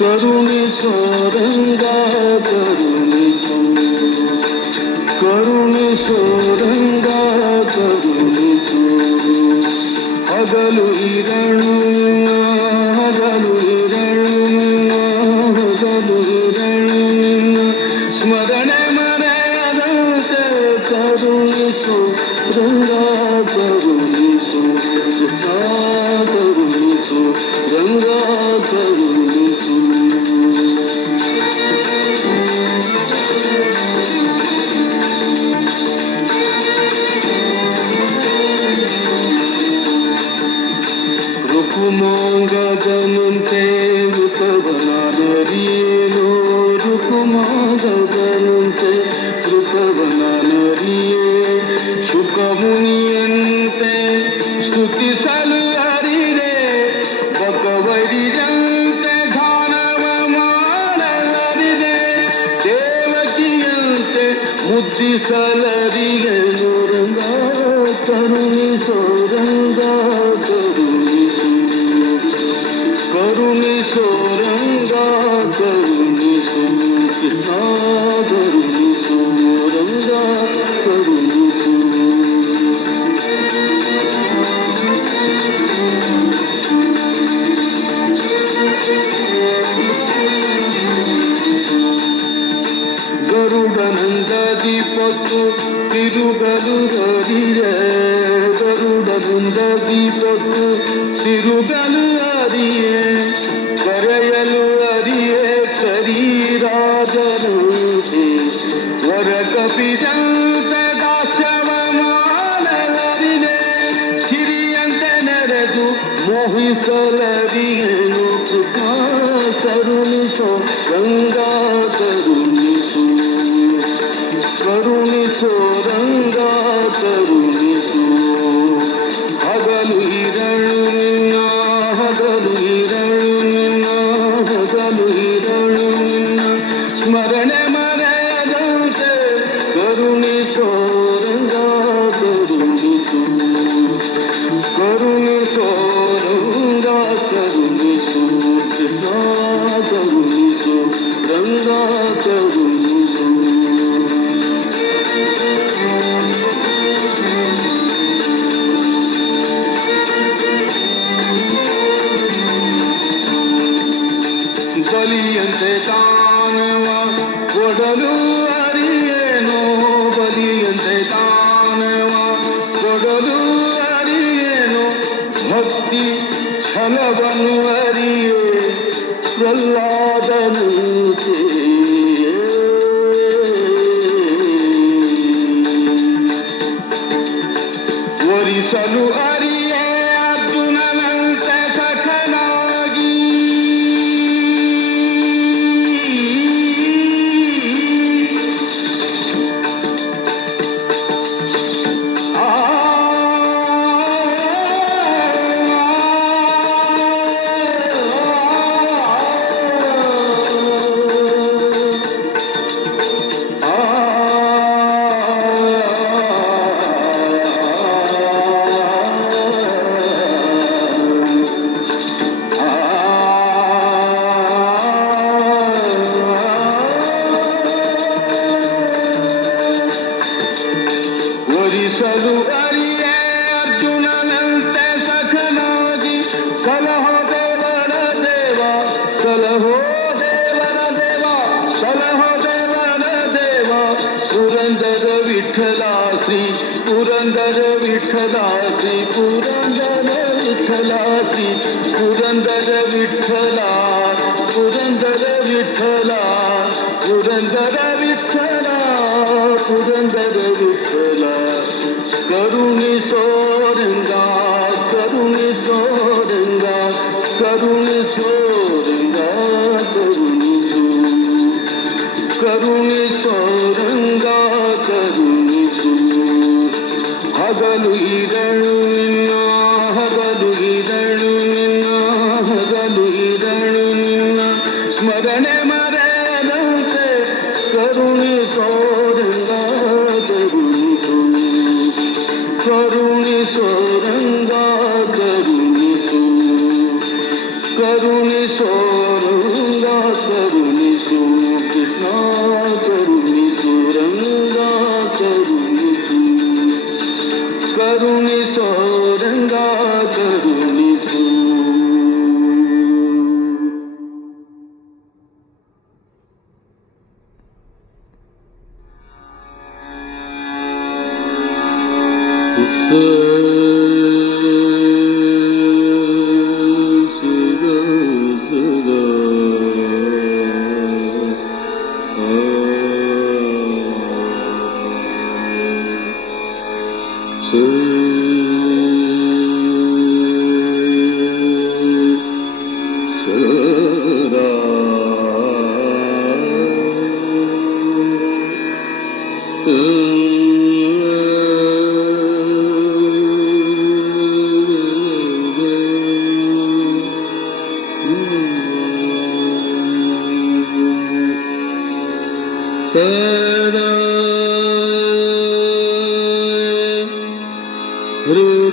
ಕರುಣಿಸೋ ರಂಗ ಕರುಣಿಸೋ, ಕರುಣಿಸೋ ರಂಗ ಕರುಣಿಸೋ. ಹಗಲು ಇರಳು ಹಗಲು ಇರಳು ಹಗಲು ಇರಳು ಸ್ಮರಣೆ ಮರೆಯದಂತೆ ಕರುಣಿಸೋ ರಂಗ ಕರುಣಿಸೋ, ಕರುಣಿಸೋ ರಂಗ ಕರುಣಿಸೋ. ರುಕುಮಾಂಗದನಂತೆ ಋತವನಾನರಿಯೇನೋ, ರುಕುಮಾಂಗದನಂತೆ ಋತವನಾನರಿಯೇ. ಶುಕಮುನಿಯಂತೆ ಸ್ತುತಿಸಲು ಅರಿರೆ, ಭಗವರಿದಂತೆ ಧ್ಯಾನವ ಮಾಡಲರಿದೆ. ದೇವಕಿಯಂತೆ ಮುದ್ದಿಸಲರಿಗೆನು ರಂಗ ಕರುಣಿಸೋ ರಂಗ ಕರುಣಿಸೋ, ಕರುಣಿಸೋ ರಂಗ ಕರುಣಿಸೋ. ಕೃಷ್ಣ ಕರುಣಿಸೋ ರಂಗ ಕರುಣಿಸೋ. ಗರುಡನಂದದಿ ಪತ್ತು ತಿರುಗಲು ಹರಿಯೇ, ಗರುಡನಂದದಿ ಪತ್ತು ತಿರುಗಲು ಹರಿಯೇ. ಕರೆಯಲು ಹರಿಯೇ ಕರಿರಾಜನಂತೆ, ವರ ಕಪಿದಂತೆ ದಾಸ್ಯವ ಮಾಡಲರಿದೆ. ಸಿರಿಯಂತೆ ನೆರೆದು ಮೋಹಿಸಲರಿಯೇನು ಕೃಪಾ ಕರುಣಿಸೋ ರಂಗ ಕರುಣಿಸೋ, ಕರುಣಿಸೋ ರಂಗ ಕರುಣಿಸೋ. ಹಗಲು ಇರಳು ನಿನ್ನ ಹಗಲು ಇರಳು ನಿನ್ನ ಹಗಲು ಇರಳು ನಿನ್ನ ಸ್ಮರಣೆ ಮರೆಯದಂತೆ ಕರುಣಿಸೋ ರಂಗ ಕರುಣಿಸೋ, ಕರುಣಿಸೋ ರಂಗ ಕರುಣಿಸೋ. ಕೃಷ್ಣ ಕರುಣಿಸೋ ರಂಗ ಕರುಣಿಸೋ. ಬಲಿಯಂತೆ ತಾನವ ಕೊಡಲು ಅರಿಯೇನೋ, ಬಲಿಯಂತೆ ತಾನವ ಕೊಡಲು ಅರಿಯೇನೋ. ಭಕ್ತಿ ಛಲವನ್ನು ಅರಿಯೇ ಪ್ರಹ್ಲಾದನಂತೆ, ವರಿಸಲು ಅರಿಯೇ ಅರ್ಜುನನಂತೆ ಸಖನಾಗಿ. ವರಿಸಲು ಅರಿಯೇ ಅರ್ಜುನನಂತೆ ಸಖನಾಗಿ. ಸಲಹೋ ದೇವರ ದೇವ ಸಲಹೋ ದೇವರ ದೇವ ಸಲಹೋ ದೇವರ ದೇವ. ಪುರಂದರ ವಿಠಲ ಶ್ರೀ ಪುರಂದರ ವಿಠಲ ಶ್ರೀ ಪುರಂದರ ವಿಠಲ ಶ್ರೀ ಪುರಂದರ ವಿಠಲ ಪುರಂದರ ವಿಠಲ ಪುರಂದರ ವಿಠಲ ಪುರಂದರ ವಿಠಲ. ಕರುಣಿಸೋ ರಂಗ ಕರುಣಿಸೋ ರಂಗ ಕರುಣಿಸೋ ರಂಗ ಕರುಣಿಸೋ, ಕರುಣಿಸೋ ರಂಗ ಕರುಣಿಸೋ. ಹಗಲು ಇರಳು ನಿನ್ನ ಹಗಲು ಇರಳು ನಿನ್ನ ಹಗಲು ಇರಳು ನಿನ್ನ ಸ್ಮರಣೆ ಮರೆಯದಂತೆ ಕರುಣಿಸೋ ರಂಗ ಕರುಣಿಸೋ, Hare